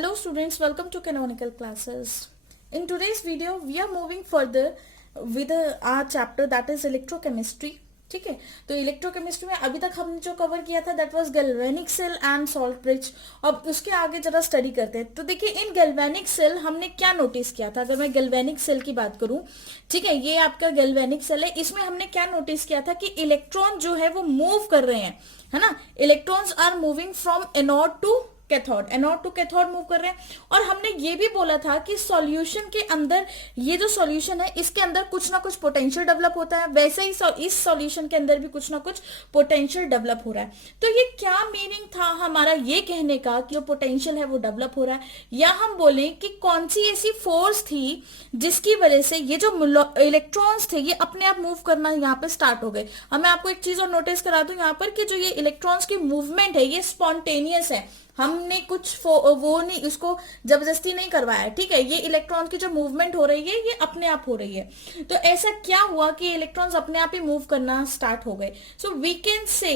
Hello students, welcome to Canonical Classes. In today's video, we are moving further with our chapter that is electrochemistry. ठीक है, तो electrochemistry में अभी तक हमने जो कवर किया था that was galvanic cell and salt bridge. अब उसके आगे जरा स्टडी करते हैं. तो देखिए इन गैल्वेनिक सेल हमने क्या नोटिस किया था. अगर मैं गैल्वेनिक सेल की बात करूं, ठीक है, ये आपका गैल्वेनिक सेल है. इसमें हमने क्या नोटिस किया था कि इलेक्ट्रॉन जो है वो मूव कर रहे हैं, है ना. Electrons are moving from anode to cathode, anode to cathode move कर रहे हैं. और हमने ये भी बोला था कि सॉल्यूशन के अंदर, ये जो सॉल्यूशन है इसके अंदर कुछ ना कुछ पोटेंशियल डेवलप होता है. वैसे ही इस सॉल्यूशन के अंदर भी कुछ ना कुछ पोटेंशियल डेवलप हो रहा है. तो ये क्या मीनिंग था हमारा ये कहने का कि जो पोटेंशियल है वो डेवलप हो रहा है, या हम बोले कि कौन सी ऐसी फोर्स थी जिसकी वजह से ये जो इलेक्ट्रॉन्स थे ये अपने आप मूव करना यहाँ पे स्टार्ट हो गए. अब मैं आपको एक चीज और नोटिस करा दूं यहाँ पर कि जो ये इलेक्ट्रॉन्स की मूवमेंट है ये स्पॉन्टेनियस है. हमने कुछ वो नहीं, उसको जबरदस्ती नहीं करवाया. ठीक है, ये इलेक्ट्रॉन की जो मूवमेंट हो रही है ये अपने आप हो रही है. तो ऐसा क्या हुआ कि इलेक्ट्रॉन्स अपने आप ही मूव करना स्टार्ट हो गए. सो वी कैन से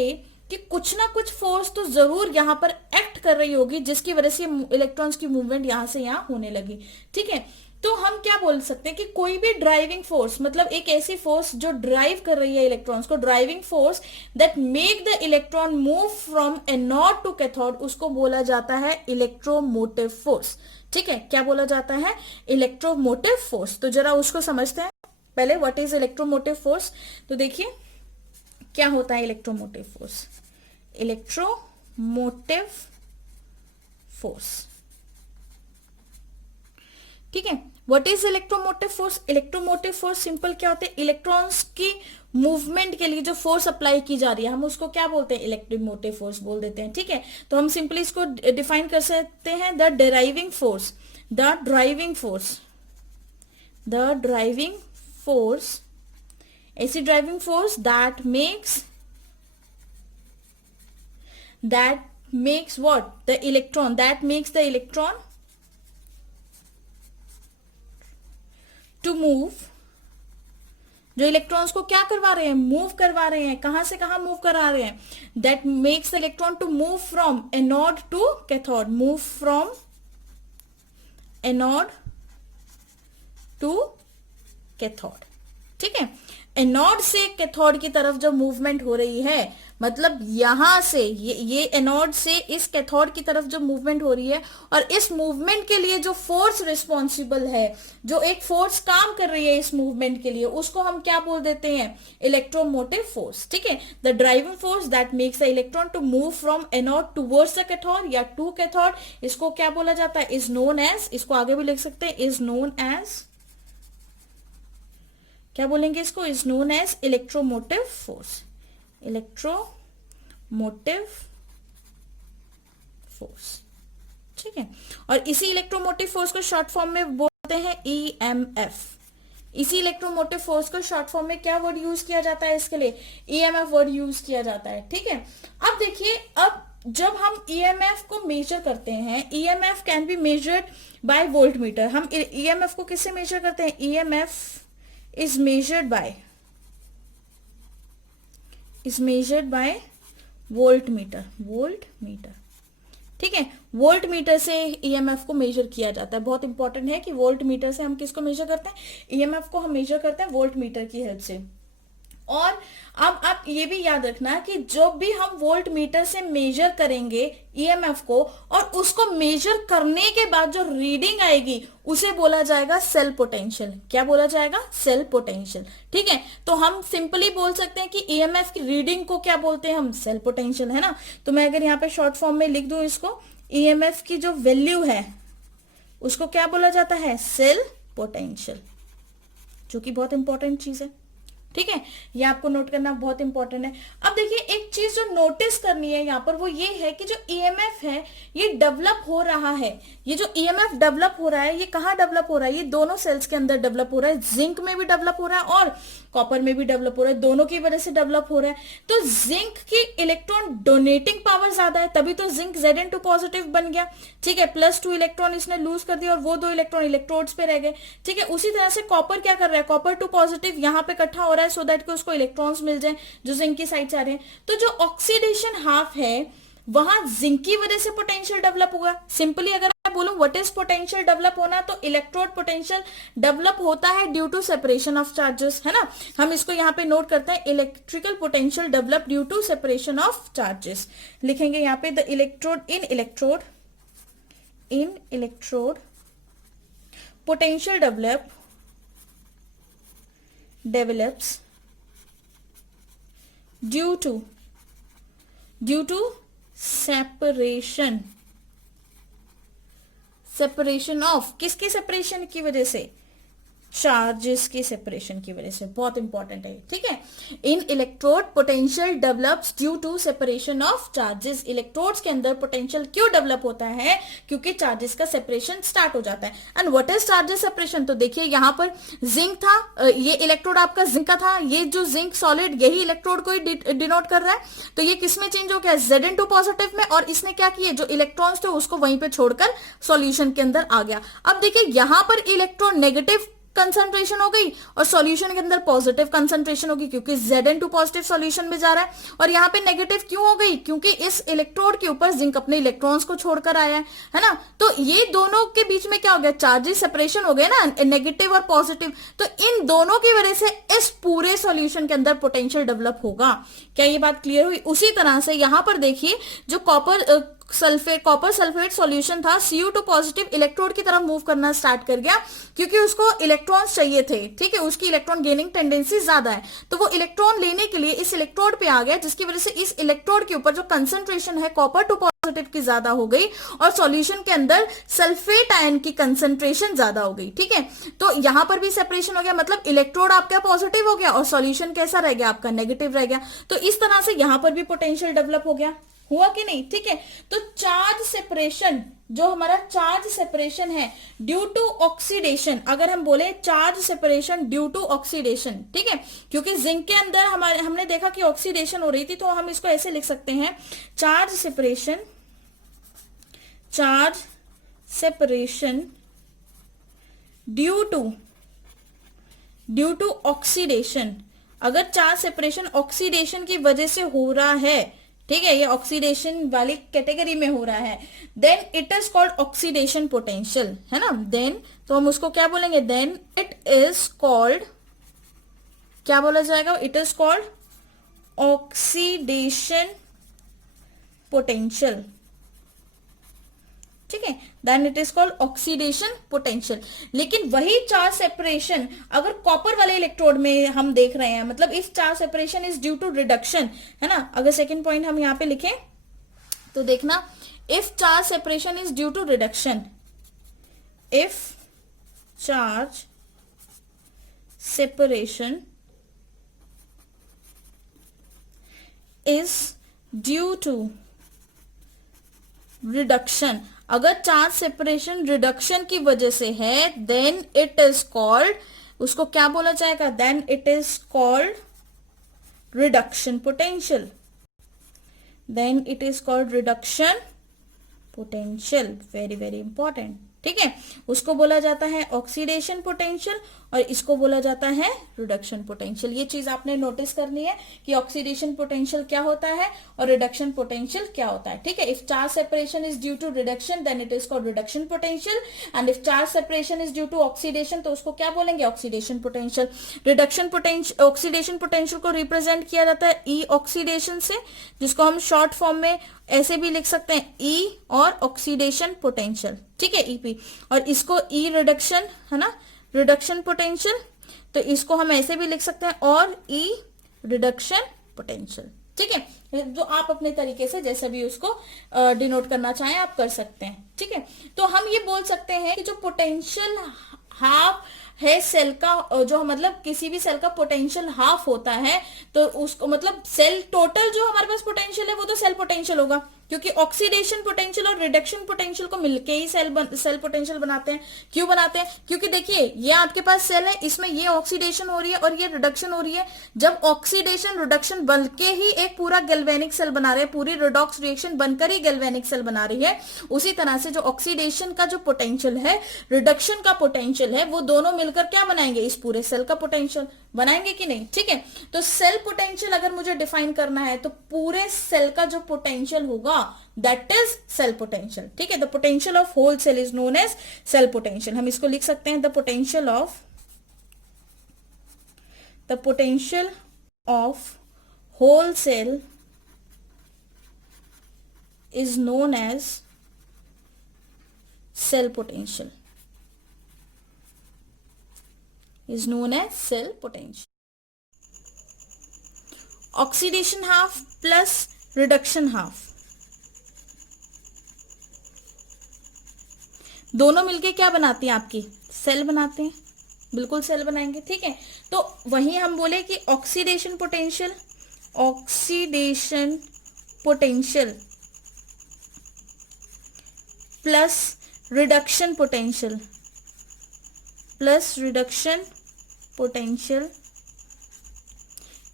कि कुछ ना कुछ फोर्स तो जरूर यहाँ पर एक्ट कर रही होगी जिसकी वजह से इलेक्ट्रॉन्स की मूवमेंट यहाँ से यहाँ होने लगी. ठीक है, तो हम क्या बोल सकते हैं कि कोई भी ड्राइविंग फोर्स, मतलब एक ऐसी फोर्स जो ड्राइव कर रही है इलेक्ट्रॉन्स को, driving force that make the electron move from anode to cathode, उसको बोला जाता है इलेक्ट्रोमोटिव फोर्स. ठीक है, क्या बोला जाता है? Electromotive force. तो जरा उसको समझते हैं पहले, व्हाट इज इलेक्ट्रोमोटिव फोर्स. तो देखिए क्या होता है इलेक्ट्रोमोटिव फोर्स. इलेक्ट्रोमोटिव फोर्स, ठीक है. What is electromotive force? Electromotive force simple क्या होते हैं, इलेक्ट्रॉन्स की मूवमेंट के लिए जो फोर्स अप्लाई की जा रही है हम उसको क्या बोलते हैं, इलेक्ट्रोमोटिव फोर्स बोल देते हैं. ठीक है, तो हम सिंपली इसको डिफाइन कर सकते हैं the driving force, the driving force, the driving force, ऐसी driving force that makes what, the electron, that makes the electron to move. जो इलेक्ट्रॉन्स को क्या करवा रहे हैं, मूव करवा रहे हैं. कहां से कहां मूव करा रहे हैं? That makes the electron to move from anode to cathode, move from anode to cathode. ठीक है, एनोड से कैथोड की तरफ जो मूवमेंट हो रही है, मतलब यहां से ये एनोड से इस कैथोड की तरफ जो मूवमेंट हो रही है, और इस मूवमेंट के लिए जो फोर्स रिस्पॉन्सिबल है, जो एक फोर्स काम कर रही है इस मूवमेंट के लिए, उसको हम क्या बोल देते हैं, इलेक्ट्रोमोटिव फोर्स. ठीक है, the driving force that makes the electron to move from anode towards the cathode या टू कैथोड, इसको क्या बोला जाता है, इज नोन एज, इसको आगे भी लिख सकते हैं, इज नोन एज, क्या बोलेंगे इसको, is known as electromotive force, electromotive force. ठीक है, और इसी इलेक्ट्रोमोटिव फोर्स को शॉर्ट फॉर्म में बोलते हैं ईएमएफ. इसी इलेक्ट्रोमोटिव फोर्स को शॉर्ट फॉर्म में क्या वर्ड यूज किया जाता है इसके लिए, ईएमएफ वर्ड यूज किया जाता है. ठीक है, अब देखिए, अब जब हम ईएमएफ को मेजर करते हैं, EMF can be measured by volt meter. हम ईएमएफ को किससे मेजर करते हैं, EMF is measured by voltmeter. ठीक है, वोल्ट मीटर से ईएमएफ को मेजर किया जाता है. बहुत इंपॉर्टेंट है कि वोल्ट मीटर से हम किसको मेजर करते हैं, ईएमएफ को हम मेजर करते हैं वोल्ट मीटर की हेल्प से. और अब आप ये भी याद रखना कि जब भी हम वोल्ट मीटर से मेजर करेंगे ईएमएफ को, और उसको मेजर करने के बाद जो रीडिंग आएगी उसे बोला जाएगा सेल पोटेंशियल. क्या बोला जाएगा, सेल पोटेंशियल. ठीक है, तो हम सिंपली बोल सकते हैं कि ईएमएफ की रीडिंग को क्या बोलते हैं हम, सेल पोटेंशियल, है ना. तो मैं अगर यहाँ पे शॉर्ट फॉर्म में लिख दूं इसको, ईएमएफ की जो वैल्यू है उसको क्या बोला जाता है, सेल पोटेंशियल, जो कि बहुत इंपॉर्टेंट चीज है. ठीक है, ये आपको नोट करना बहुत इंपॉर्टेंट है. अब देखिए एक चीज जो नोटिस करनी है यहाँ पर वो ये है कि जो ईएमएफ है ये डेवलप हो रहा है. ये जो ईएमएफ डेवलप हो रहा है ये कहाँ डेवलप हो रहा है, ये दोनों सेल्स के अंदर डेवलप हो रहा है. जिंक में भी डेवलप हो रहा है और कॉपर में भी डेवलप हो रहा है, दोनों की वजह से डेवलप हो रहा है. तो जिंक की इलेक्ट्रॉन डोनेटिंग पावर ज्यादा है, तभी तो जिंक Zn2 पॉजिटिव बन गया. ठीक है, +2 इलेक्ट्रॉन इसने लूज कर दिया और वो 2 इलेक्ट्रॉन इलेक्ट्रोड्स पे रह गए. ठीक है, उसी तरह से कॉपर क्या कर रहा है, कॉपर 2 पॉजिटिव यहाँ पे इकट्ठा हो रहा है सो दैट कि उसको इलेक्ट्रॉन्स मिल जाए जो जिंक की साइड से आ रहे हैं. तो जो ऑक्सीडेशन हाफ है वहां जिंक की वजह से पोटेंशियल डेवलप होगा। सिंपली अगर मैं बोलूं व्हाट इज पोटेंशियल डेवलप होना, तो इलेक्ट्रोड पोटेंशियल डेवलप होता है due to separation of charges, है ना। हम इसको यहाँ पे नोट करते हैं, electrical potential develop due to separation of charges. लिखेंगे यहाँ पे the electrode in electrode potential develops due to separation of किसकी सेपरेशन की वजह से, चार्जेस की सेपरेशन की वजह से। बहुत इंपॉर्टेंट है, ठीक है। In electrode potential develops due to separation of charges. Electrodes के अंदर पोटेंशियल क्यों डेवलप होता है, क्योंकि चार्जेस का सेपरेशन स्टार्ट हो जाता है। And what is charges separation, तो देखिए यहां पर जिंक था, ये इलेक्ट्रोड आपका जिंक का था, ये जो जिंक सॉलिड यही इलेक्ट्रोड को डिनोट कर रहा है। तो ये किसमें चेंज हो गया, Zn2 पॉजिटिव में, और इसने क्या किया, जो इलेक्ट्रॉन्स थे उसको वहीं पे छोड़कर सॉल्यूशन के अंदर आ गया। अब देखिए यहां पर इलेक्ट्रॉन नेगेटिव कंसंट्रेशन हो गई और सॉल्यूशन के अंदर पॉजिटिव कंसंट्रेशन होगी, क्योंकि Zn2 पॉजिटिव सॉल्यूशन में जा रहा है। और यहाँ पे नेगेटिव क्यों हो गई, क्योंकि इस इलेक्ट्रोड के ऊपर जिंक अपने इलेक्ट्रॉन्स को छोड़कर आया है ना। तो ये दोनों के बीच में क्या हो गया, चार्जेस सेपरेशन हो गए ना, नेगेटिव और पॉजिटिव। तो इन दोनों की वजह से इस पूरे सॉल्यूशन के अंदर पोटेंशियल डेवलप होगा। क्या ये बात क्लियर हुई। उसी तरह से यहां पर देखिए जो कॉपर सल्फेट सॉल्यूशन था, Cu2 पॉजिटिव इलेक्ट्रोड की तरफ मूव करना स्टार्ट कर गया, क्योंकि उसको इलेक्ट्रॉन्स चाहिए थे, ठीक है, उसकी इलेक्ट्रॉन गेनिंग टेंडेंसी ज्यादा है। तो वो इलेक्ट्रॉन लेने के लिए इस इलेक्ट्रोड पे आ गया, जिसकी वजह से इस इलेक्ट्रोड के ऊपर जो कंसंट्रेशन है Copper2 पॉजिटिव की ज्यादा हो गई और सॉल्यूशन के अंदर सल्फेट आयन की कंसंट्रेशन ज्यादा हो गई, ठीक है। तो यहां पर भी सेपरेशन हो गया, मतलब इलेक्ट्रोड आपका पॉजिटिव हो गया और सॉल्यूशन कैसा रह गया, आपका नेगेटिव रह गया। तो इस तरह से यहां पर भी पोटेंशियल डेवलप हो गया, हुआ कि नहीं, ठीक है। तो चार्ज सेपरेशन, जो हमारा चार्ज सेपरेशन है ड्यू टू ऑक्सीडेशन, अगर हम बोले charge separation due to oxidation, ठीक है, क्योंकि जिंक के अंदर हमने देखा कि ऑक्सीडेशन हो रही थी, तो हम इसको ऐसे लिख सकते हैं, charge separation due to oxidation. अगर चार्ज सेपरेशन ऑक्सीडेशन की वजह से हो रहा है, ठीक है, ये ऑक्सीडेशन वाली कैटेगरी में हो रहा है, then it is called oxidation potential, है ना। देन तो हम उसको क्या बोलेंगे, देन इट इज कॉल्ड, क्या बोला जाएगा, it is called oxidation potential, ठीक है, then it is called oxidation potential. लेकिन वही चार्ज सेपरेशन अगर कॉपर वाले इलेक्ट्रोड में हम देख रहे हैं, मतलब if charge separation is due to reduction, है ना। अगर सेकंड पॉइंट हम यहां पे लिखें तो देखना, if charge separation is due to reduction, if charge separation is due to reduction, अगर चार्ज सेपरेशन रिडक्शन की वजह से है, देन इट इज कॉल्ड, उसको क्या बोला जाएगा, then it is called reduction potential, then it is called reduction potential. Very very important, ठीक है। उसको बोला जाता है ऑक्सीडेशन पोटेंशियल और इसको बोला जाता है रिडक्शन पोटेंशियल। ये चीज आपने नोटिस करनी है कि ऑक्सीडेशन पोटेंशियल क्या होता है और रिडक्शन पोटेंशियल क्या होता है, ठीक है। If charge separation is due to reduction then it is called reduction potential, and if charge separation is due to oxidation तो उसको क्या बोलेंगे, oxidation potential. Reduction potential, oxidation potential को रिप्रेजेंट किया जाता है ई ऑक्सीडेशन से, जिसको हम शॉर्ट फॉर्म में ऐसे भी लिख सकते हैं, ई और ऑक्सीडेशन पोटेंशियल, ठीक है, ईपी। और इसको ई रिडक्शन, है ना, रिडक्शन पोटेंशियल, तो इसको हम ऐसे भी लिख सकते हैं, और ई रिडक्शन पोटेंशियल, ठीक है। जो आप अपने तरीके से जैसे भी उसको डिनोट करना चाहें आप कर सकते हैं, ठीक है। तो हम ये बोल सकते हैं कि जो पोटेंशियल हाफ है सेल का, जो मतलब किसी भी सेल का पोटेंशियल हाफ होता है, तो उसको मतलब सेल टोटल जो हमारे पास पोटेंशियल है वो तो सेल पोटेंशियल होगा, क्योंकि ऑक्सीडेशन पोटेंशियल और रिडक्शन पोटेंशियल को मिलके ही सेल पोटेंशियल बनाते हैं। क्यों बनाते हैं, क्योंकि देखिए ये आपके पास सेल है, इसमें ये ऑक्सीडेशन हो रही है और ये रिडक्शन हो रही है। जब ऑक्सीडेशन रिडक्शन बनके ही एक पूरा गैल्वेनिक सेल बना रहे हैं, पूरी रिडॉक्स रिएक्शन बनकर ही गैल्वेनिक सेल बना रही है, उसी तरह से जो ऑक्सीडेशन का जो पोटेंशियल है, रिडक्शन का पोटेंशियल है, वो दोनों मिलकर क्या बनाएंगे, इस पूरे सेल का पोटेंशियल बनाएंगे कि नहीं, ठीक है। तो सेल पोटेंशियल अगर मुझे डिफाइन करना है तो पूरे सेल का जो पोटेंशियल होगा दैट इज सेल पोटेंशियल, ठीक है। The potential of whole cell is known as cell potential. हम इसको लिख सकते हैं the potential of whole cell is known as cell potential, is known as cell potential. Oxidation half plus reduction half, दोनों मिलके क्या बनाती हैं, आपकी सेल बनाते हैं, बिल्कुल सेल बनाएंगे, ठीक है। तो वहीं हम बोले कि oxidation potential plus reduction potential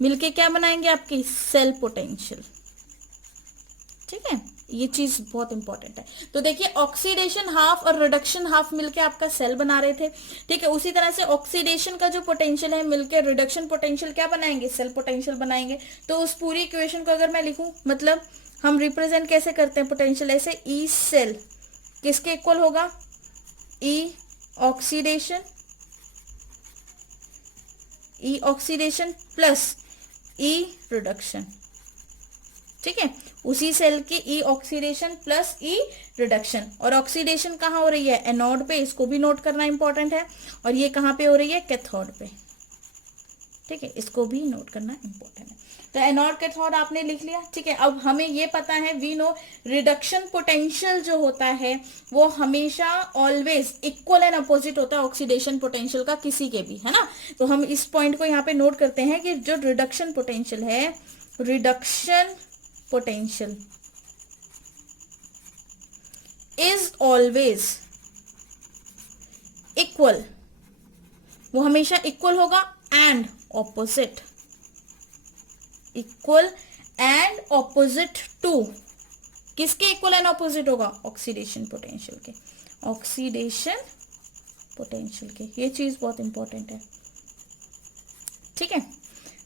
मिलके क्या बनाएंगे, आपकी सेल पोटेंशियल, ठीक है। ये चीज बहुत इंपॉर्टेंट है। तो देखिए ऑक्सीडेशन हाफ और रिडक्शन हाफ मिलके आपका सेल बना रहे थे, ठीक है। उसी तरह से ऑक्सीडेशन का जो पोटेंशियल है मिलके रिडक्शन पोटेंशियल क्या बनाएंगे, सेल पोटेंशियल बनाएंगे। तो उस पूरी इक्वेशन को अगर मैं लिखूं, मतलब हम रिप्रेजेंट कैसे करते हैं पोटेंशियल, ऐसे ई सेल किसके इक्वल होगा, ई ऑक्सीडेशन प्लस ई रिडक्शन, ठीक है। उसी सेल की ई ऑक्सीडेशन प्लस ई रिडक्शन, और ऑक्सीडेशन कहाँ हो रही है, एनोड पे, इसको भी नोट करना इंपॉर्टेंट है। और ये कहाँ पे हो रही है, कैथोड पे, ठीक है, इसको भी नोट करना इंपॉर्टेंट है। तो एनोड कैथोड आपने लिख लिया, ठीक है। अब हमें ये पता है, वी नो रिडक्शन पोटेंशियल जो होता है वो हमेशा ऑलवेज इक्वल एंड अपोजिट होता है ऑक्सीडेशन पोटेंशियल का, किसी के भी, है ना। तो हम इस पॉइंट को यहाँ पे नोट करते हैं कि जो रिडक्शन पोटेंशियल है, reduction potential is always equal, वो हमेशा इक्वल होगा and opposite, equal and opposite to, किसके इक्वल एंड ऑपोजिट होगा, ऑक्सीडेशन पोटेंशियल के, ऑक्सीडेशन पोटेंशियल के। ये चीज बहुत इंपॉर्टेंट है, ठीक है,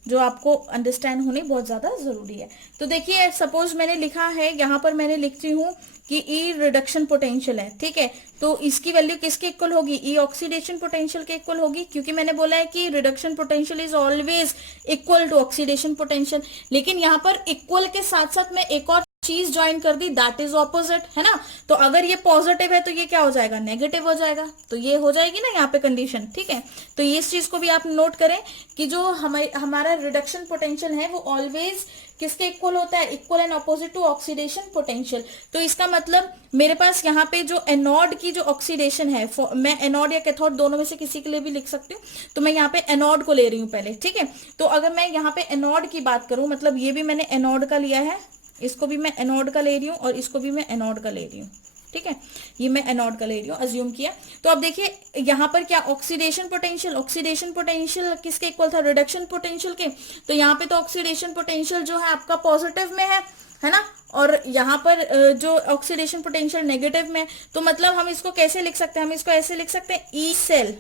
जो आपको अंडरस्टैंड होनी बहुत ज्यादा जरूरी है। तो देखिए सपोज मैंने लिखा है, यहां पर मैंने लिखती हूं कि ई रिडक्शन पोटेंशियल है, ठीक है। तो इसकी वैल्यू किसके इक्वल होगी, ई ऑक्सीडेशन पोटेंशियल के इक्वल होगी, क्योंकि मैंने बोला है कि reduction potential is always equal to oxidation potential. लेकिन यहाँ पर इक्वल के साथ साथ मैं एक और चीज ज्वाइन कर दी, दैट इज ऑपोजिट, है ना। तो अगर ये पॉजिटिव है तो ये क्या हो जाएगा, नेगेटिव हो जाएगा, तो ये हो जाएगी ना यहाँ पे कंडीशन, ठीक है। तो ये इस चीज को भी आप नोट करें कि जो हमारा रिडक्शन पोटेंशियल है वो ऑलवेज किसके इक्वल होता है, equal and opposite to oxidation potential. तो इसका मतलब मेरे पास यहाँ पे जो एनोड की जो ऑक्सीडेशन है, मैं एनोड या कैथोड दोनों में से किसी के लिए भी लिख सकती हूँ, तो मैं यहाँ पे एनोड को ले रही हूँ पहले, ठीक है। तो अगर मैं यहाँ पे एनोड की बात करूं, मतलब ये भी मैंने एनोड का लिया है, इसको भी मैं एनोड का ले रही हूँ और इसको भी मैं एनोड का ले रही हूँ, ठीक है। ये मैं एनोड का ले रही हूँ, अज्यूम किया। तो अब देखिए यहाँ पर क्या ऑक्सीडेशन पोटेंशियल किसके इक्वल था, रिडक्शन पोटेंशियल के। तो यहाँ पे तो ऑक्सीडेशन पोटेंशियल जो है आपका पॉजिटिव में है ना, और यहाँ पर जो ऑक्सीडेशन पोटेंशियल नेगेटिव में। तो मतलब हम इसको कैसे लिख सकते हैं, हम इसको ऐसे लिख सकते हैं, E cell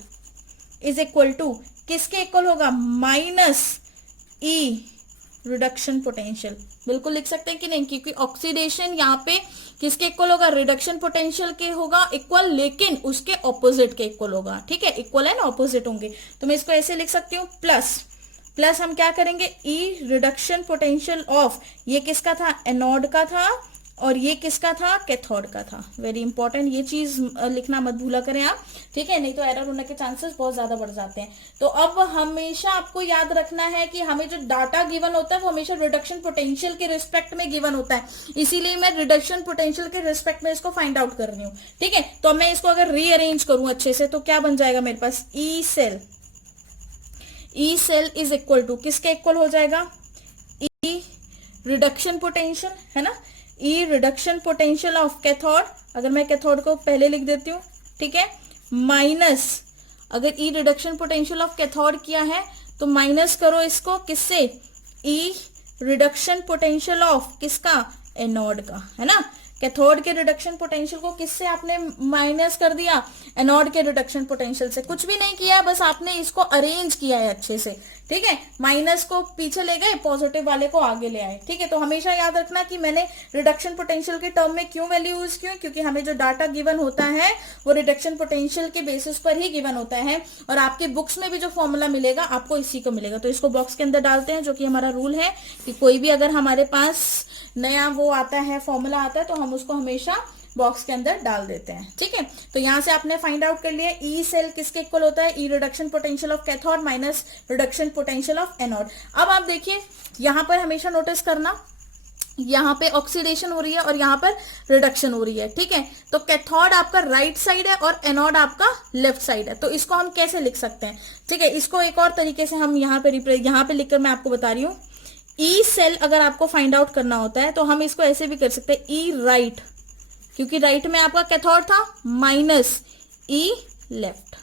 is equal to किसके इक्वल होगा, माइनस ई रिडक्शन पोटेंशियल। बिल्कुल लिख सकते हैं कि नहीं, क्योंकि ऑक्सीडेशन यहाँ पे किसके इक्वल होगा, रिडक्शन पोटेंशियल के होगा इक्वल, लेकिन उसके ऑपोजिट के इक्वल होगा, ठीक है, इक्वल एंड ऑपोजिट होंगे। तो मैं इसको ऐसे लिख सकती हूँ, प्लस हम क्या करेंगे, ई रिडक्शन पोटेंशियल ऑफ, ये किसका था, एनोड का था, और ये किसका था, कैथोड का था। वेरी इंपॉर्टेंट, ये चीज लिखना मत भूला करें आप, ठीक है, नहीं तो एरर होने के चांसेस बहुत ज्यादा बढ़ जाते हैं। तो अब हमेशा आपको याद रखना है कि हमें जो डाटा गिवन होता है वो हमेशा रिडक्शन पोटेंशियल के रिस्पेक्ट में गिवन होता है, इसीलिए मैं रिडक्शन पोटेंशियल के रिस्पेक्ट में इसको फाइंड आउट कर रही हूँ, ठीक है। तो मैं इसको अगर रीअरेंज करूं अच्छे से तो क्या बन जाएगा मेरे पास, E cell is equal to किसके इक्वल हो जाएगा, ई रिडक्शन पोटेंशियल, है ना, E reduction potential of cathode. अगर मैं कैथोड को पहले लिख देती हूँ, ठीक है, माइनस, अगर ई रिडक्शन पोटेंशियल ऑफ कैथोड किया है तो माइनस करो इसको किससे, ई रिडक्शन पोटेंशियल ऑफ किसका, एनोड का, है ना। कैथोड के रिडक्शन पोटेंशियल को किससे आपने माइनस कर दिया, एनोड के रिडक्शन पोटेंशियल से। कुछ भी नहीं किया, बस आपने इसको अरेंज किया है अच्छे से, ठीक है। माइनस को पीछे ले गए, पॉजिटिव वाले को आगे ले आए, ठीक है। तो हमेशा याद रखना कि मैंने रिडक्शन पोटेंशियल के टर्म में क्यों वैल्यू यूज की, क्योंकि हमें जो डाटा गिवन होता है वो रिडक्शन पोटेंशियल के बेसिस पर ही गिवन होता है, और आपके बुक्स में भी जो फॉर्मूला मिलेगा आपको इसी को मिलेगा। तो इसको बॉक्स के अंदर डालते हैं, जो कि हमारा रूल है कि कोई भी अगर हमारे पास नया वो आता है, फॉर्मूला आता है, तो हम उसको हमेशा बॉक्स के अंदर डाल देते हैं, ठीक है। तो यहां से आपने फाइंड आउट कर लिया ई सेल किसके इक्वल होता है, E reduction potential of cathode minus reduction potential of anode. अब आप देखिए यहां पर हमेशा नोटिस करना, यहां पे ऑक्सीडेशन हो रही है और यहां पर रिडक्शन हो रही है, ठीक है। तो कैथोड आपका राइट साइड है और एनोड आपका लेफ्ट साइड है। तो इसको हम कैसे लिख सकते हैं, ठीक है। इसको एक और तरीके से हम यहाँ पे लिखकर मैं आपको बता रही हूँ। ई सेल अगर आपको फाइंड आउट करना होता है तो हम इसको ऐसे भी कर सकते हैं, ई राइट, क्योंकि राइट में आपका कैथोड था, माइनस ई लेफ्ट,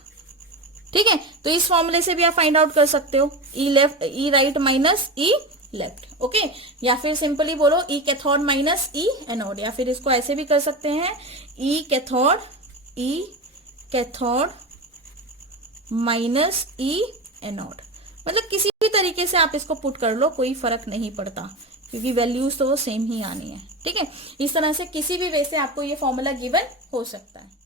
ठीक है। तो इस फॉर्मूले से भी आप फाइंड आउट कर सकते हो, ई लेफ्ट, ई राइट माइनस ई लेफ्ट, ओके। या फिर सिंपली बोलो ई कैथोड माइनस ई एनोड, या फिर इसको ऐसे भी कर सकते हैं, ई कैथोड माइनस ई एनोड। मतलब किसी भी तरीके से आप इसको पुट कर लो, कोई फर्क नहीं पड़ता, क्योंकि वैल्यूज तो वो सेम ही आनी है, ठीक है। इस तरह से किसी भी वे से आपको ये फॉर्मूला गिवन हो सकता है।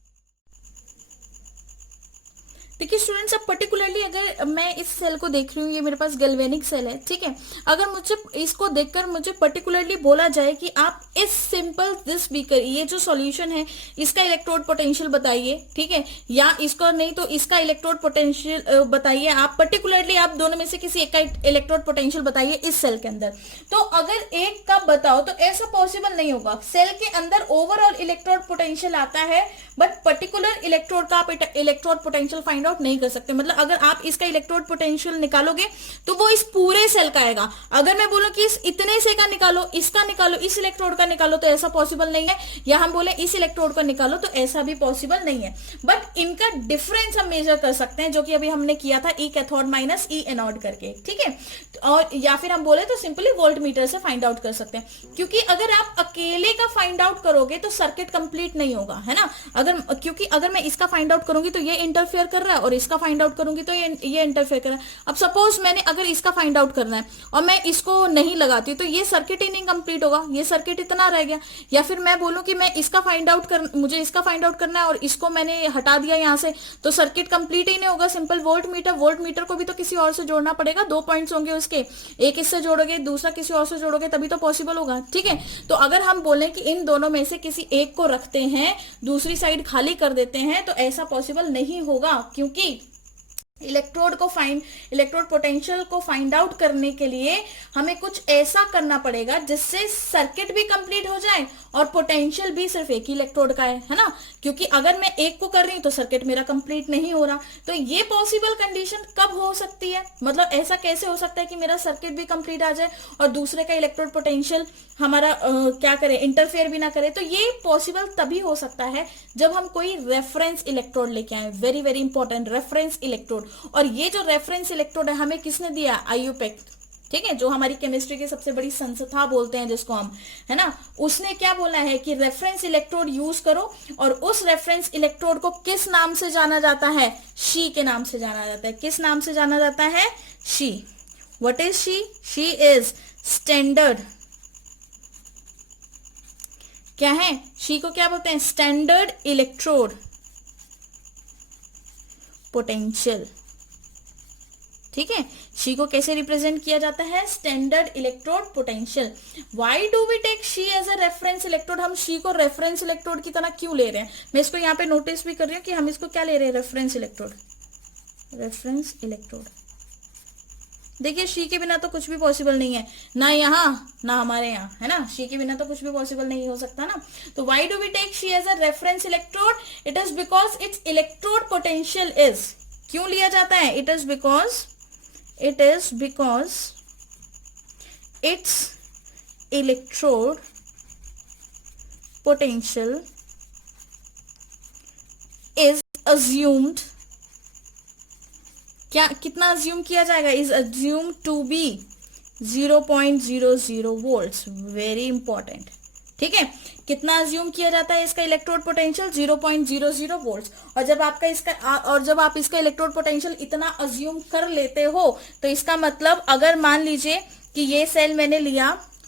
देखिए स्टूडेंट्स, अब पर्टिकुलरली अगर मैं इस सेल को देख रही हूँ, ये मेरे पास गैल्वेनिक सेल है, ठीक है। अगर मुझे इसको देखकर मुझे पर्टिकुलरली बोला जाए कि आप इस सिंपल दिस बीकर, ये जो सॉल्यूशन है, इसका इलेक्ट्रोड पोटेंशियल बताइए, ठीक है, या इसका नहीं तो इसका इलेक्ट्रोड पोटेंशियल बताइए, आप पर्टिकुलरली आप दोनों में से किसी एक का इलेक्ट्रोड पोटेंशियल बताइए इस सेल के अंदर। तो अगर एक का बताओ तो ऐसा पॉसिबल नहीं होगा। सेल के अंदर ओवरऑल इलेक्ट्रोड पोटेंशियल आता है, बट पर्टिकुलर इलेक्ट्रोड का आप इलेक्ट्रोड पोटेंशियल फाइंड आउट नहीं कर सकते। मतलब अगर आप इसका इलेक्ट्रोड पोटेंशियल निकालोगे तो वो इस पूरे सेल का आएगा। अगर मैं बोलूं कि इस इतने से का निकालो, इसका निकालो, इस इलेक्ट्रोड का निकालो, तो ऐसा पॉसिबल नहीं है। या हम बोले इस इलेक्ट्रोड का निकालो, तो ऐसा भी पॉसिबल नहीं है। बट इनका डिफरेंस हम मेजर कर सकते हैं, जो कि अभी हमने किया था ई कैथोड माइनस ई एनोड करके, ठीक है। और या फिर हम बोले तो सिंपली वोल्ट मीटर से फाइंड आउट कर सकते हैं, क्योंकि अगर आप अकेले का फाइंड आउट करोगे तो सर्किट कंप्लीट नहीं होगा, है ना। क्योंकि अगर मैं इसका फाइंड आउट करूंगी तो ये इंटरफेयर कर रहा है, और इसका फाइंड आउट करूंगी तो ये इंटरफेयर कर रहा है। अब सपोज मैंने अगर इसका फाइंड आउट करना है और मैं इसको नहीं लगाती तो ये सर्किट ही नहीं कंप्लीट होगा, ये सर्किट इतना रह गया। या फिर मैं बोलूं कि मैं इसका मुझे इसका फाइंड आउट करना है और इसको मैंने हटा दिया यहां से, तो सर्किट कंप्लीट ही नहीं होगा। सिंपल वोल्ट मीटर को भी तो किसी और से जोड़ना पड़ेगा, 2 पॉइंट्स होंगे उसके, एक इससे जोड़ोगे, दूसरा किसी और से जोड़ोगे, तभी तो पॉसिबल होगा, ठीक है। तो अगर हम बोलें कि इन दोनों में से किसी एक को रखते हैं, दूसरी साइड खाली कर देते हैं, तो ऐसा पॉसिबल नहीं होगा, क्योंकि इलेक्ट्रोड पोटेंशियल को फाइंड आउट करने के लिए हमें कुछ ऐसा करना पड़ेगा जिससे सर्किट भी कंप्लीट हो जाए और पोटेंशियल भी सिर्फ एक ही इलेक्ट्रोड का है ना। क्योंकि अगर मैं एक को कर रही हूं तो सर्किट मेरा कंप्लीट नहीं हो रहा। तो ये पॉसिबल कंडीशन कब हो सकती है, मतलब ऐसा कैसे हो सकता है कि मेरा सर्किट भी कंप्लीट आ जाए और दूसरे का इलेक्ट्रोड पोटेंशियल हमारा क्या करे, इंटरफेयर भी ना करे। तो ये पॉसिबल तभी हो सकता है जब हम कोई रेफरेंस इलेक्ट्रोड लेके आए, very very important, reference electrode. और ये जो रेफरेंस इलेक्ट्रोड है हमें किसने दिया, आईयूपैक, ठीक है, जो हमारी केमिस्ट्री की सबसे बड़ी संस्था बोलते हैं जिसको हम, है ना। उसने क्या बोला है कि रेफरेंस इलेक्ट्रोड यूज करो, और उस रेफरेंस इलेक्ट्रोड को किस नाम से जाना जाता है, शी के नाम से जाना जाता है। किस नाम से जाना जाता है, she. What is she, she is standard, क्या है, शी को क्या बोलते हैं, स्टैंडर्ड इलेक्ट्रोड पोटेंशियल, ठीक है। शी को कैसे रिप्रेजेंट किया जाता है, standard electrode potential. Why do we take SHE as a reference electrode, हम शी को रेफरेंस इलेक्ट्रोड की तरह क्यों ले रहे हैं। मैं इसको यहाँ पे नोटिस भी कर रही हूँ कि हम इसको क्या ले रहे हैं, रेफरेंस इलेक्ट्रोड, रेफरेंस इलेक्ट्रोड। देखिए शी के बिना तो कुछ भी पॉसिबल नहीं है, ना यहाँ ना हमारे यहाँ, है ना। शी के बिना तो कुछ भी पॉसिबल नहीं हो सकता ना। तो why do we take SHE as a reference electrode, it is because its electrode potential is, क्यों लिया जाता है, it is because its electrode potential is assumed, क्या कितना assume किया जाएगा, is assumed to be 0.00 volts, very important, ठीक है, कितना अज्यूम किया जाता है इसका इलेक्ट्रोड पोटेंशियल 0.00 वोल्ट्स। और जब आप इसका इलेक्ट्रोड पोटेंशियल इतना अज्यूम कर लेते हो तो इसका मतलब अगर मान लीजिए कि ये सेल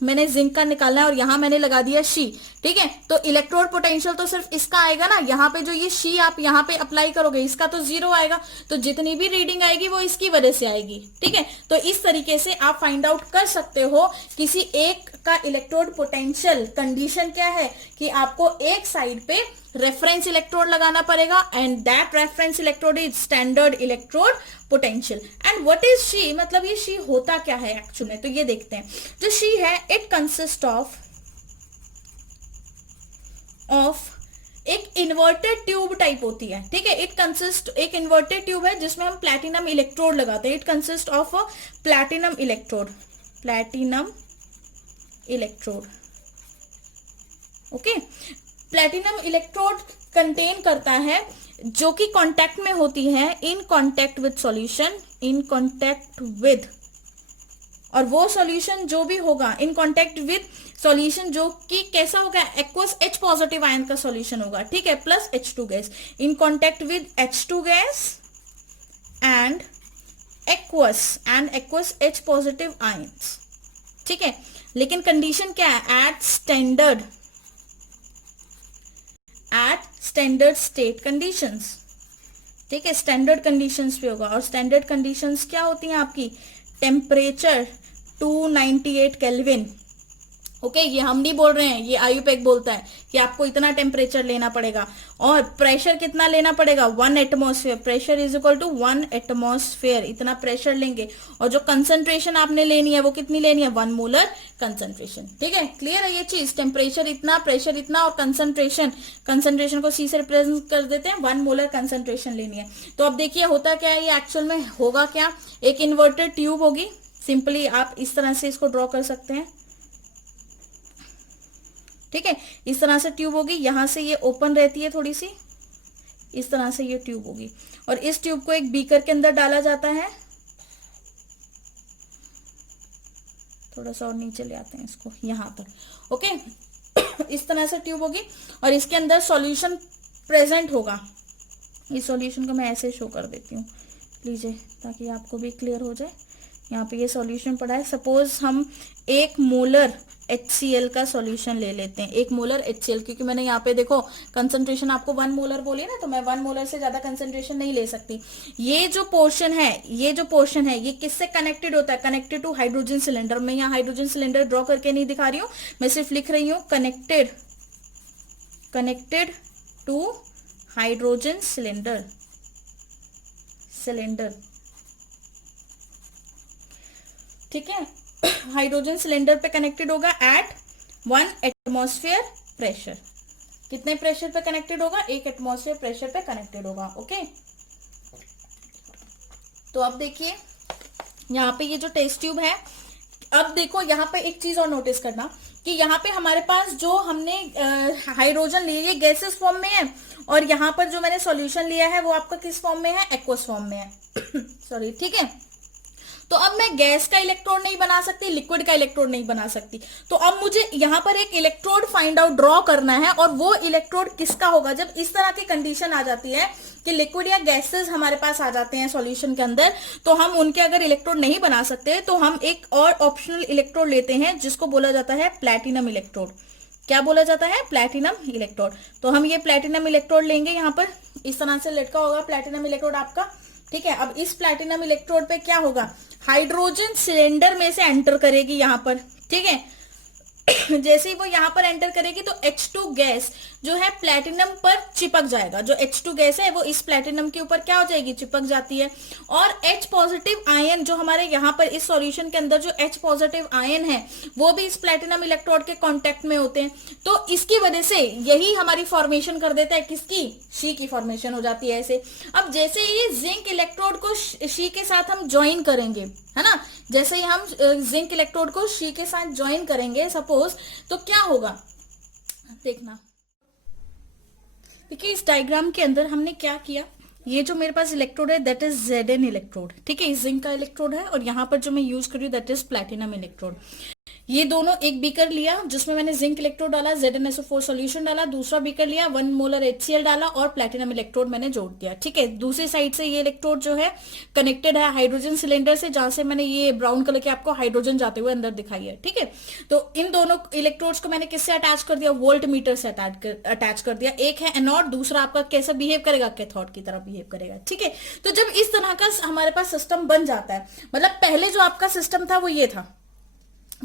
मैंने जिंक का निकालना है और यहां मैंने लगा दिया शी, ठीक है, तो इलेक्ट्रोड पोटेंशियल तो सिर्फ इसका आएगा ना, यहाँ पे जो ये शी आप यहाँ पे अप्लाई करोगे इसका तो 0 आएगा, तो जितनी भी रीडिंग आएगी वो इसकी वजह से आएगी। ठीक है, तो इस तरीके से आप फाइंड आउट कर सकते हो किसी एक का इलेक्ट्रोड पोटेंशियल। कंडीशन क्या है कि आपको एक साइड पे रेफरेंस इलेक्ट्रोड लगाना पड़ेगा and that reference electrode is standard electrode potential. And what is she, मतलब ये शी होता क्या है एक्चुअली में, तो ये देखते हैं। जो शी है इट कंसिस्ट ऑफ एक इन्वर्टेड ट्यूब टाइप होती है। ठीक है, एक इन्वर्टेड ट्यूब है जिसमें हम प्लैटिनम इलेक्ट्रोड लगाते हैं। It consist of a platinum electrode. Okay, platinum electrode contain करता है जो कि कांटेक्ट में होती है इन कांटेक्ट विद सॉल्यूशन, और वो सॉल्यूशन जो भी होगा इन कांटेक्ट विद सॉल्यूशन जो कि कैसा होगा, एक्वस H पॉजिटिव आयन का सॉल्यूशन होगा। ठीक है, plus H2 gas, in contact with H2 gas and aqueous H positive ions. ठीक है, लेकिन कंडीशन क्या है, एट स्टैंडर्ड स्टेट कंडीशंस। ठीक है, स्टैंडर्ड कंडीशंस पे होगा, और स्टैंडर्ड कंडीशंस क्या होती हैं आपकी, टेम्परेचर 298 केल्विन। ओके, ये हम नहीं बोल रहे हैं, ये आयुपेक बोलता है कि आपको इतना टेम्परेचर लेना पड़ेगा, और प्रेशर कितना लेना पड़ेगा, 1 atmosphere. Pressure is equal to 1 atmosphere, इतना प्रेशर लेंगे। और जो कंसंट्रेशन आपने लेनी है वो कितनी लेनी है, 1 मोलर कंसंट्रेशन। ठीक है, क्लियर है ये चीज, टेम्परेचर इतना, प्रेशर इतना, और कंसंट्रेशन को सी से रिप्रेजेंट कर देते हैं, 1 मोलर कंसंट्रेशन लेनी है। तो अब देखिए होता क्या है, ये एक्चुअल में होगा क्या, एक इन्वर्टेड ट्यूब होगी। सिंपली आप इस तरह से इसको ड्रॉ कर सकते हैं। ठीक है, इस तरह से ट्यूब होगी, यहां से ये ओपन रहती है थोड़ी सी, इस तरह से ये ट्यूब होगी, और इस ट्यूब को एक बीकर के अंदर डाला जाता है। थोड़ा सा और नीचे ले आते हैं इसको, यहां तक। ओके, इस तरह से ट्यूब होगी और इसके अंदर सॉल्यूशन प्रेजेंट होगा। इस सॉल्यूशन को मैं ऐसे शो कर देती हूँ, लीजिए, ताकि आपको भी क्लियर हो जाए। यहाँ पे ये सॉल्यूशन पड़ा है। सपोज हम 1 मोलर HCl का सॉल्यूशन ले लेते हैं, 1 मोलर HCl, क्योंकि मैंने यहाँ पे देखो कंसंट्रेशन आपको 1 मोलर बोली है ना, तो मैं 1 मोलर से ज्यादा कंसंट्रेशन नहीं ले सकती। ये जो पोर्शन है ये किससे कनेक्टेड होता है, कनेक्टेड टू हाइड्रोजन सिलेंडर। मैं यहाँ हाइड्रोजन सिलेंडर ड्रॉ करके नहीं दिखा रही हूँ, मैं सिर्फ लिख रही हूँ कनेक्टेड टू हाइड्रोजन सिलेंडर। ठीक है, हाइड्रोजन सिलेंडर पे कनेक्टेड होगा एट 1 एटमॉस्फेयर प्रेशर। कितने प्रेशर पे कनेक्टेड होगा, 1 एटमॉस्फेयर प्रेशर पे कनेक्टेड होगा। ओके, तो अब देखिए यहाँ पे ये जो टेस्ट ट्यूब है, अब देखो यहाँ पे एक चीज और नोटिस करना कि यहाँ पे हमारे पास जो हमने हाइड्रोजन ले लिया गैसेस फॉर्म में है, और यहाँ पर जो मैंने सॉल्यूशन लिया है वो आपका किस फॉर्म में है, एक्वस फॉर्म में है। सॉरी, ठीक है। तो अब मैं गैस का इलेक्ट्रोड नहीं बना सकती, लिक्विड का इलेक्ट्रोड नहीं बना सकती, तो अब मुझे यहां पर एक इलेक्ट्रोड फाइंड आउट ड्रॉ करना है, और वो इलेक्ट्रोड किसका होगा, जब इस तरह की कंडीशन आ जाती है कि लिक्विड या गैसेस हमारे पास आ जाते हैं सॉल्यूशन के अंदर, तो हम उनके अगर इलेक्ट्रोड नहीं बना सकते तो हम एक और ऑप्शनल इलेक्ट्रोड लेते हैं जिसको बोला जाता है प्लैटिनम इलेक्ट्रोड। क्या बोला जाता है, प्लैटिनम इलेक्ट्रोड। तो हम ये प्लैटिनम इलेक्ट्रोड लेंगे, यहाँ पर इस तरह से लटका होगा प्लैटिनम इलेक्ट्रोड आपका। ठीक है, अब इस प्लैटिनम इलेक्ट्रोड पे क्या होगा, हाइड्रोजन सिलेंडर में से एंटर करेगी यहाँ पर। ठीक है, जैसे ही वो यहाँ पर एंटर करेगी तो H2 गैस जो है प्लैटिनम पर चिपक जाएगा। जो H2 गैस है वो इस प्लैटिनम के ऊपर क्या हो जाएगी, चिपक जाती है। और H पॉजिटिव आयन जो हमारे यहाँ पर इस सॉल्यूशन के अंदर जो H पॉजिटिव आयन है वो भी इस प्लैटिनम इलेक्ट्रोड के कांटेक्ट में होते हैं, तो इसकी वजह से यही हमारी फॉर्मेशन कर देता है, किसकी, शी की फॉर्मेशन हो जाती है ऐसे। अब जैसे ये जिंक इलेक्ट्रोड को शी के साथ हम ज्वाइन करेंगे, है ना, जैसे ही हम जिंक इलेक्ट्रोड को शी के साथ ज्वाइन करेंगे सपोज, तो क्या होगा देखना। देखिए इस डायग्राम के अंदर हमने क्या किया, ये जो मेरे पास इलेक्ट्रोड है दैट इज Zn इलेक्ट्रोड। ठीक है, जिंक का इलेक्ट्रोड है, और यहाँ पर जो मैं यूज कर रही हूँ दैट इज प्लैटिनम इलेक्ट्रोड। ये दोनों एक बीकर लिया जिसमें मैंने जिंक इलेक्ट्रोड डाला, ZnSO4 सॉल्यूशन डाला, दूसरा बीकर लिया 1 मोलर HCl डाला और प्लेटिनम इलेक्ट्रोड मैंने जोड़ दिया। ठीक है, दूसरी साइड से ये इलेक्ट्रोड जो है कनेक्टेड है हाइड्रोजन सिलेंडर से, जहां से मैंने ये ब्राउन कलर के आपको हाइड्रोजन जाते हुए अंदर दिखाई है। ठीक है, तो इन दोनों इलेक्ट्रोड्स को मैंने किससे अटैच कर दिया, वोल्ट मीटर से अटैच कर दिया। एक है एनोड, दूसरा आपका कैसा बिहेव करेगा, कैथोड की तरह बिहेव करेगा। ठीक है, तो जब इस तरह का हमारे पास सिस्टम बन जाता है, मतलब पहले जो आपका सिस्टम था वो ये था,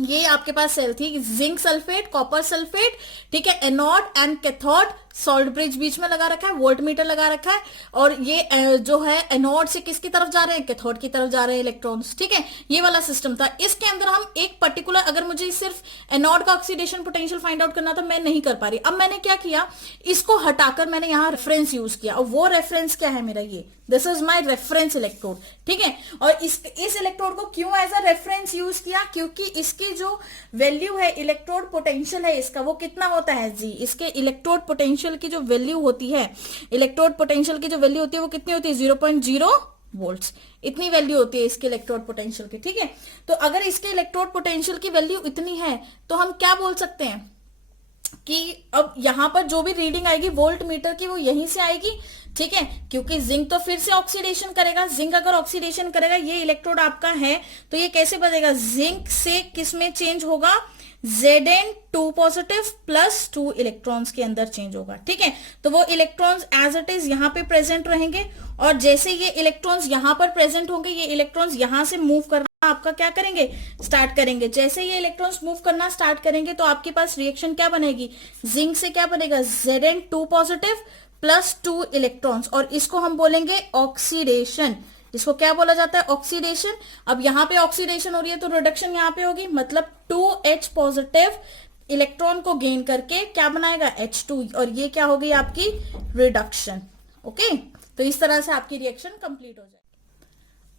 ये आपके पास सेल थी जिंक सल्फेट, कॉपर सल्फेट, ठीक है, anode and cathode, salt bridge बीच में लगा रखा है, वोल्ट मीटर लगा रखा है, और ये जो है एनोड से किसकी तरफ जा रहे हैं, कैथोड की तरफ जा रहे हैं इलेक्ट्रॉन्स। ठीक है, ये वाला सिस्टम था। इसके अंदर हम एक पर्टिकुलर, अगर मुझे सिर्फ एनोड का ऑक्सीडेशन पोटेंशियल फाइंड आउट करना था, मैं नहीं कर पा रही। अब मैंने क्या किया, इसको हटाकर मैंने यहां रेफरेंस यूज किया, और वो रेफरेंस क्या है मेरा, ये this is my reference electrode. ठीक है, और इस इलेक्ट्रोड को क्यों एज अ रेफरेंस यूज किया, क्योंकि इसकी जो वैल्यू है, इलेक्ट्रोड पोटेंशियल है इसका, वो कितना होता है जी, इसके इलेक्ट्रोड पोटेंशियल की जो वैल्यू होती है, इलेक्ट्रोड पोटेंशियल की जो वैल्यू होती है वो कितनी होती है, 0.0 वोल्ट्स, इतनी वैल्यू होती है इसके इलेक्ट्रोड पोटेंशियल की। ठीक है, तो अगर इसके इलेक्ट्रोड पोटेंशियल की वैल्यू इतनी है तो हम क्या बोल सकते हैं कि अब यहां पर जो भी रीडिंग आएगी वोल्ट मीटर की वो यहीं से आएगी। ठीक है, क्योंकि जिंक तो फिर से ऑक्सीडेशन करेगा, जिंक अगर ऑक्सीडेशन करेगा, ये इलेक्ट्रोड आपका है तो ये कैसे बनेगा, जिंक से किस में चेंज होगा, Zn2 पॉजिटिव प्लस 2 इलेक्ट्रॉन्स के अंदर चेंज होगा। ठीक है, तो वो इलेक्ट्रॉन्स एज इट इज यहां पे प्रेजेंट रहेंगे, और जैसे ये इलेक्ट्रॉन्स यहां पर प्रेजेंट होंगे, ये इलेक्ट्रॉन्स यहां से मूव करना आपका क्या करेंगे, स्टार्ट करेंगे। जैसे ये इलेक्ट्रॉन्स मूव करना स्टार्ट करेंगे तो आपके पास रिएक्शन क्या बनेगी, जिंक से क्या बनेगा, Zn2 पॉजिटिव प्लस 2 इलेक्ट्रॉन्स, और इसको हम बोलेंगे ऑक्सीडेशन। इसको क्या बोला जाता है, ऑक्सीडेशन। अब यहां पे ऑक्सीडेशन हो रही है तो रिडक्शन यहां पे होगी, मतलब 2H पॉजिटिव इलेक्ट्रॉन को गेन करके क्या बनाएगा, H2, और ये क्या हो गई आपकी रिडक्शन। ओके, तो इस तरह से आपकी रिएक्शन कंप्लीट हो जाए।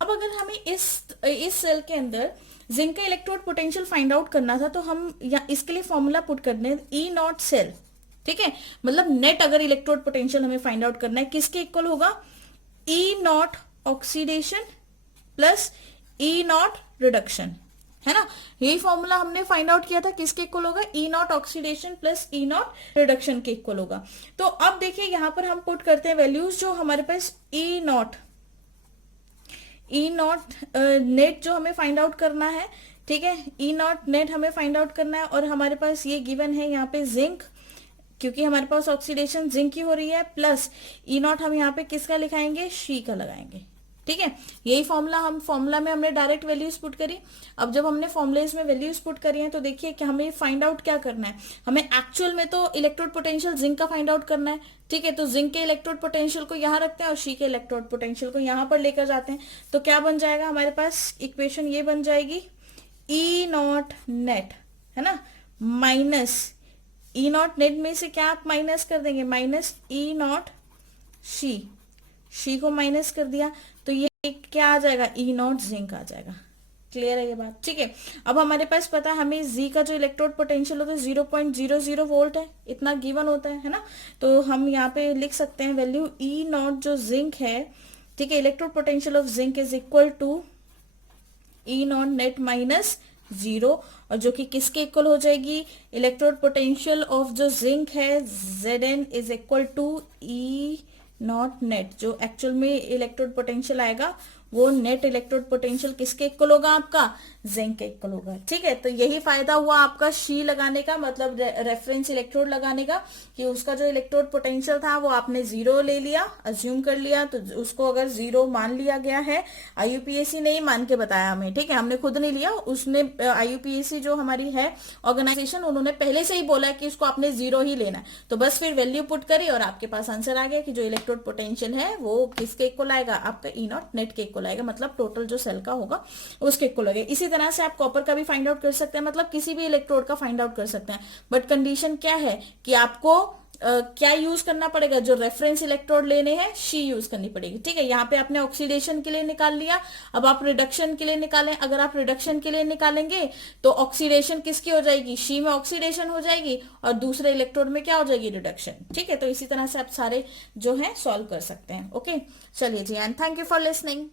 अब अगर हमें इस सेल के अंदर जिंक का इलेक्ट्रोड पोटेंशियल फाइंड आउट करना था, तो हम इसके लिए फॉर्मूला पुट करने E0 सेल। ठीक है, मतलब नेट अगर इलेक्ट्रोड पोटेंशियल हमें फाइंड आउट करना है, किसके इक्वल होगा, E0 oxidation plus E0 reduction, है ना। यही फॉर्मूला हमने फाइंड आउट किया था, किसके इक्वल होगा, E0 oxidation plus E0 reduction के इक्वल होगा। तो अब देखिए यहां पर हम पुट करते हैं वैल्यूज, जो हमारे पास E0 नेट जो हमें फाइंड आउट करना है। ठीक है, E0 नेट हमें फाइंड आउट करना है, और हमारे पास ये गिवन है यहाँ पे जिंक, क्योंकि हमारे पास ऑक्सीडेशन जिंक की हो रही है, प्लस E0 हम यहाँ पे किसका लिखाएंगे, शी का लगाएंगे। ठीक है, यही फॉर्मूला में हमने डायरेक्ट वैल्यूज पुट करी। अब जब हमने फॉर्मुलेज में वैल्यूज पुट करी हैं तो देखिए कि हमें फाइंड आउट क्या करना है, हमें एक्चुअल में तो इलेक्ट्रोड पोटेंशियल जिंक का फाइंड आउट करना है। ठीक है, तो जिंक के इलेक्ट्रोड पोटेंशियल को यहाँ रखते हैं और शी के इलेक्ट्रोड पोटेंशियल को यहाँ पर लेकर जाते हैं, तो क्या बन जाएगा हमारे पास इक्वेशन, ये बन जाएगी E0 नेट, है ना, माइनस E0 नेट में से क्या आप माइनस कर देंगे, माइनस E0 शी को माइनस कर दिया, तो ये क्या आ जाएगा, E0 जिंक आ जाएगा। क्लियर है ये बात। ठीक है, अब हमारे पास पता है हमें जी का जो इलेक्ट्रोड पोटेंशियल होता है 0.00 वोल्ट है, इतना गिवन होता है ना। तो हम यहाँ पे लिख सकते हैं वैल्यू E0 जो जिंक है, ठीक है, electrode potential of zinc is equal to E0 net minus 0, और जो कि किसके इक्वल हो जाएगी, इलेक्ट्रोड पोटेंशियल ऑफ जो जिंक है Zn is equal to E0 net, जो एक्चुअल में इलेक्ट्रोड पोटेंशियल आएगा वो नेट इलेक्ट्रोड पोटेंशियल किसके इक्वल होगा, आपका जिंक के इक्वल होगा। ठीक है, तो यही फायदा हुआ आपका शी लगाने का, मतलब रेफरेंस इलेक्ट्रोड लगाने का, कि उसका जो इलेक्ट्रोड पोटेंशियल था वो आपने 0 ले लिया, अज्यूम कर लिया, तो उसको अगर 0 मान लिया गया है, IUPAC ने ही मान के बताया हमें, ठीक है, हमने खुद नहीं लिया, उसने IUPAC जो हमारी है ऑर्गेनाइजेशन, उन्होंने पहले से ही बोला कि इसको आपने 0 ही लेना है, तो बस फिर वैल्यू पुट करी और आपके पास आंसर आ गया कि जो इलेक्ट्रोड पोटेंशियल है वो किसके इक्वल आएगा, आपका E0 नेट के इक्वल आएगा, मतलब टोटल जो सेल का होगा उसके इक्वल होगा। इसी तरह से आप कॉपर का भी फाइंड आउट कर सकते हैं, मतलब किसी भी इलेक्ट्रोड का फाइंड आउट कर सकते हैं, बट कंडीशन क्या है कि आपको क्या यूज करना पड़ेगा, जो रेफरेंस इलेक्ट्रोड लेने हैं शी यूज करनी पड़ेगी। ठीक है, यहाँ पे आपने ऑक्सीडेशन के लिए निकाल लिया, अब आप रिडक्शन के लिए निकालें। अगर आप रिडक्शन के लिए निकालेंगे तो ऑक्सीडेशन किसकी हो जाएगी, शी में ऑक्सीडेशन हो जाएगी और दूसरे इलेक्ट्रोड में क्या हो जाएगी, रिडक्शन। ठीक है, तो इसी तरह से आप सारे जो है सॉल्व कर सकते हैं। ओके, चलिए जी, and thank you for listening.